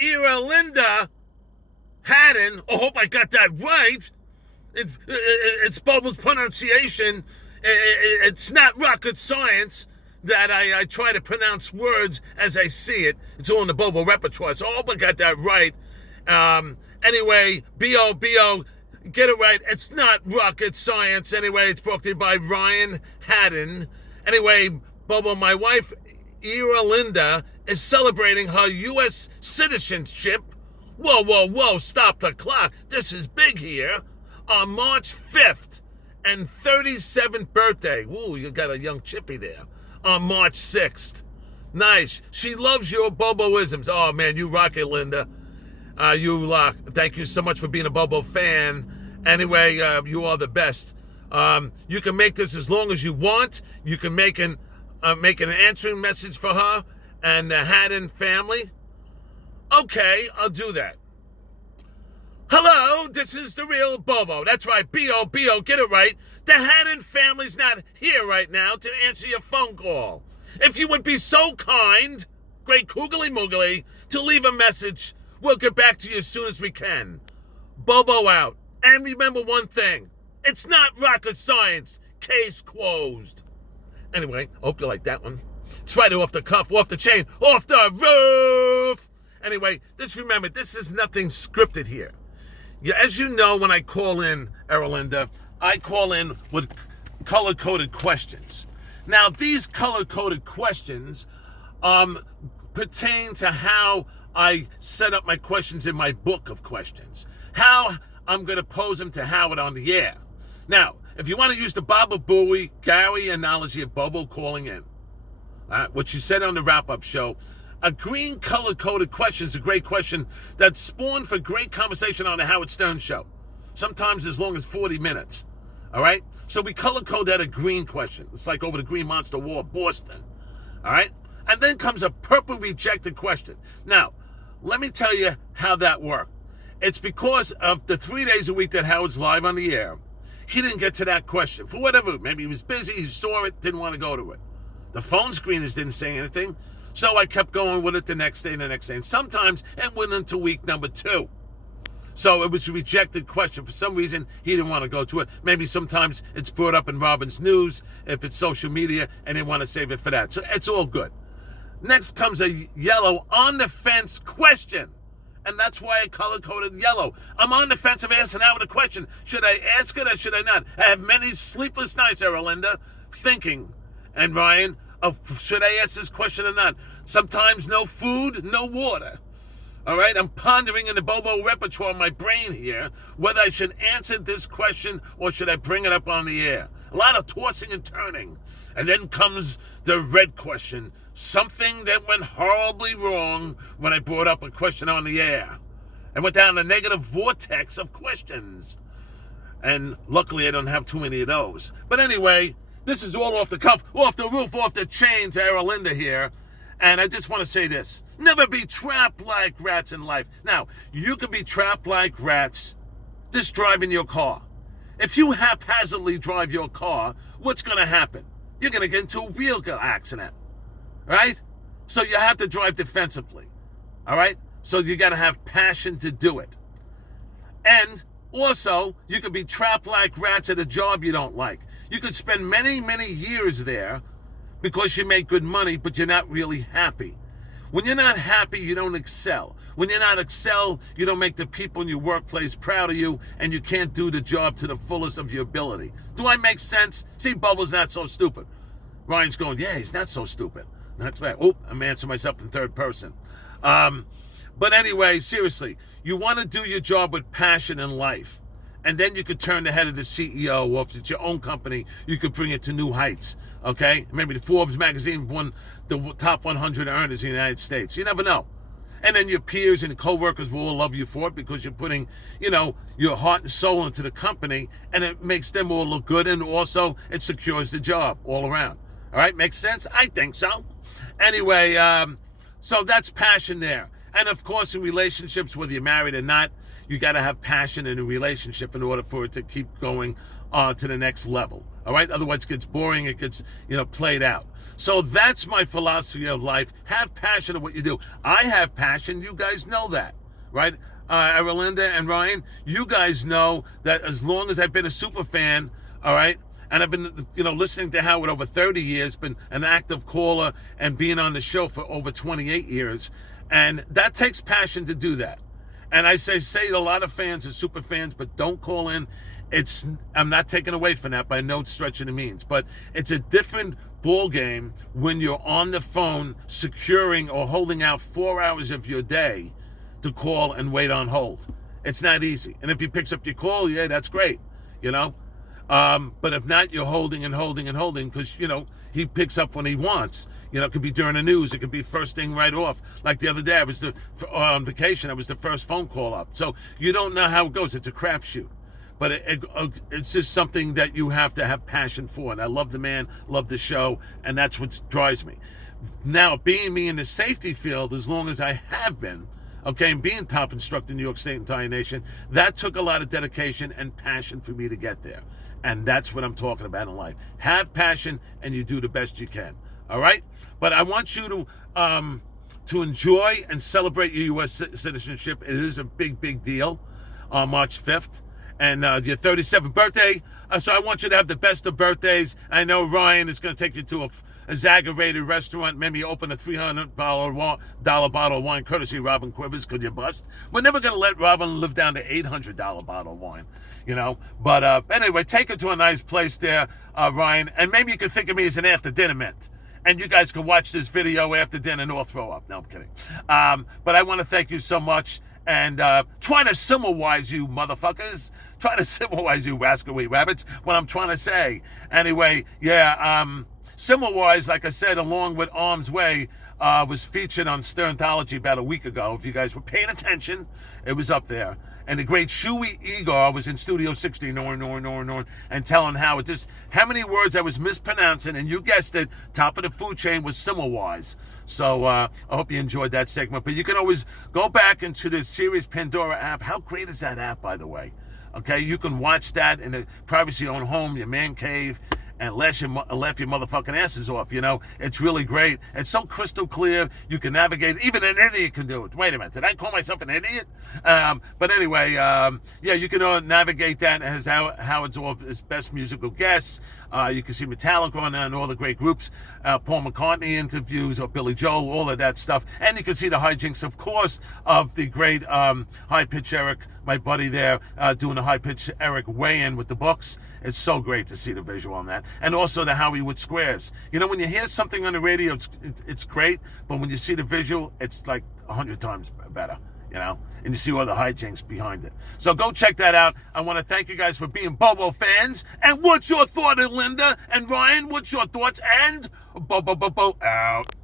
Era Linda Haddon, I hope I got that right. It's Bobo's pronunciation. It's not rocket science that I try to pronounce words as I see it. It's all in the Bobo repertoire, so I hope I got that right. Anyway, B.O., get it right. It's not rocket science. Anyway, it's brought to you by Ryan Haddon. Anyway, Bobo, my wife, Era Linda, is celebrating her U.S. citizenship. Whoa, stop the clock. This is big here. On March 5th and 37th birthday. Ooh, you got a young chippy there. On March 6th. Nice. She loves your Boboisms. Oh, man, you rock it, Linda. You rock. Thank you so much for being a Bobo fan. Anyway, you are the best. You can make this as long as you want. You can make an answering message for her and the Haddon family. Okay, I'll do that. Hello, this is the real Bobo. That's right, B.O., get it right. The Haddon family's not here right now to answer your phone call. If you would be so kind, great koogly moogly, to leave a message, we'll get back to you as soon as we can. Bobo out. And remember one thing, it's not rocket science. Case closed. Anyway, hope you like that one. It's right off the cuff, off the chain, off the roof. Anyway, just remember, this is nothing scripted here. Yeah, as you know, when I call in, Eralinda, I call in with color-coded questions. Now, these color-coded questions pertain to how I set up my questions in my book of questions. How I'm going to pose them to Howard on the air. Now, if you want to use the Baba Booey, Gary analogy of Bobo calling in, what you said on the wrap-up show, a green color-coded question is a great question that spawned for great conversation on the Howard Stern show. Sometimes as long as 40 minutes. All right? So we color-code that a green question. It's like over the Green Monster War, Boston. All right? And then comes a purple rejected question. Now, let me tell you how that worked. It's because of the 3 days a week that Howard's live on the air. He didn't get to that question. For whatever, maybe he was busy, he saw it, didn't want to go to it. The phone screeners didn't say anything. So I kept going with it the next day and the next day. And sometimes it went into week number 2. So it was a rejected question. For some reason, he didn't want to go to it. Maybe sometimes it's brought up in Robin's News, if it's social media, and they want to save it for that. So it's all good. Next comes a yellow on-the-fence question. And that's why I color-coded yellow. I'm on the fence of asking Howard a question. Should I ask it or should I not? I have many sleepless nights, Eralinda, thinking, and Ryan, should I answer this question or not? Sometimes no food, no water. All right, I'm pondering in the Bobo repertoire in my brain here whether I should answer this question or should I bring it up on the air. A lot of tossing and turning. And then comes the red question. Something that went horribly wrong when I brought up a question on the air. I went down a negative vortex of questions. And luckily I don't have too many of those. But anyway, this is all off the cuff, off the roof, off the chains, Eralinda here. And I just want to say this. Never be trapped like rats in life. Now, you can be trapped like rats just driving your car. If you haphazardly drive your car, what's going to happen? You're going to get into a vehicle accident, right? So you have to drive defensively, all right? So you got to have passion to do it. And also, you can be trapped like rats at a job you don't like. You could spend many, many years there because you make good money, but you're not really happy. When you're not happy, you don't excel. When you're not excel, you don't make the people in your workplace proud of you, and you can't do the job to the fullest of your ability. Do I make sense? See, Bubba's not so stupid. Ryan's going, yeah, he's not so stupid. That's right. Oh, I'm answering myself in third person. But anyway, seriously, you want to do your job with passion in life. And then you could turn the head of the CEO, or if it's your own company, you could bring it to new heights, okay? Maybe the Forbes magazine won the top 100 earners in the United States. You never know. And then your peers and coworkers will all love you for it because you're putting, your heart and soul into the company, and it makes them all look good, and also it secures the job all around. All right, makes sense? I think so. Anyway, so that's passion there. And of course, in relationships, whether you're married or not, you got to have passion in a relationship in order for it to keep going to the next level. All right? Otherwise, it gets boring. It gets, played out. So that's my philosophy of life. Have passion in what you do. I have passion. You guys know that, right? Erlinda and Ryan, you guys know that as long as I've been a super fan, all right, and I've been, listening to Howard over 30 years, been an active caller and being on the show for over 28 years. And that takes passion to do that. And I say to a lot of fans and super fans, but don't call in. I'm not taking away from that by no stretch of the means, but it's a different ball game when you're on the phone securing or holding out 4 hours of your day to call and wait on hold. It's not easy. And if he picks up your call, yeah, that's great, But if not, you're holding and holding and holding because, he picks up when he wants. It could be during the news. It could be first thing right off. Like the other day, I was on vacation. I was the first phone call up. So you don't know how it goes. It's a crapshoot. But it's just something that you have to have passion for. And I love the man, love the show, and that's what drives me. Now, being me in the safety field as long as I have been, okay, and being top instructor in New York State and entire nation, that took a lot of dedication and passion for me to get there. And that's what I'm talking about in life. Have passion, and you do the best you can. All right? But I want you to enjoy and celebrate your U.S. citizenship. It is a big, big deal on March 5th. And your 37th birthday. So I want you to have the best of birthdays. I know Ryan is going to take you to a Zaggerated restaurant, maybe open a $300 bottle of wine, courtesy Robin Quivers, because you bust. We're never going to let Robin live down to $800 bottle of wine, But anyway, take her to a nice place there, Ryan. And maybe you can think of me as an after-dinner mint. And you guys can watch this video after dinner and all throw up. No, I'm kidding. But I want to thank you so much. And trying to Semmelweis you motherfuckers. Trying to Semmelweis you rascally rabbits. What I'm trying to say. Anyway, yeah, Semmelweis, like I said, along with Arm's Way, was featured on Sternthology about a week ago. If you guys were paying attention, it was up there. And the great Shuey Igor was in Studio 60, and telling how many words I was mispronouncing, and you guessed it, top of the food chain was Semmelweis. So I hope you enjoyed that segment. But you can always go back into the Sirius Pandora app. How great is that app, by the way? Okay, you can watch that in the privacy of your own home, your man cave, and laugh your motherfucking asses off, It's really great. It's so crystal clear. You can navigate. Even an idiot can do it. Wait a minute. Did I call myself an idiot? But anyway, you can navigate that. It has Howard's all his best musical guests. You can see Metallica on there and all the great groups. Paul McCartney interviews or Billy Joel, all of that stuff. And you can see the hijinks, of course, of the great High Pitch Eric, my buddy there, doing the High Pitch Eric weigh-in with the books. It's so great to see the visual on that. And also the Hollywood Squares. When you hear something on the radio, it's great. But when you see the visual, it's like 100 times better. And you see all the hijinks behind it. So go check that out. I want to thank you guys for being Bobo fans. And what's your thought, Linda and Ryan? What's your thoughts? And Bobo out.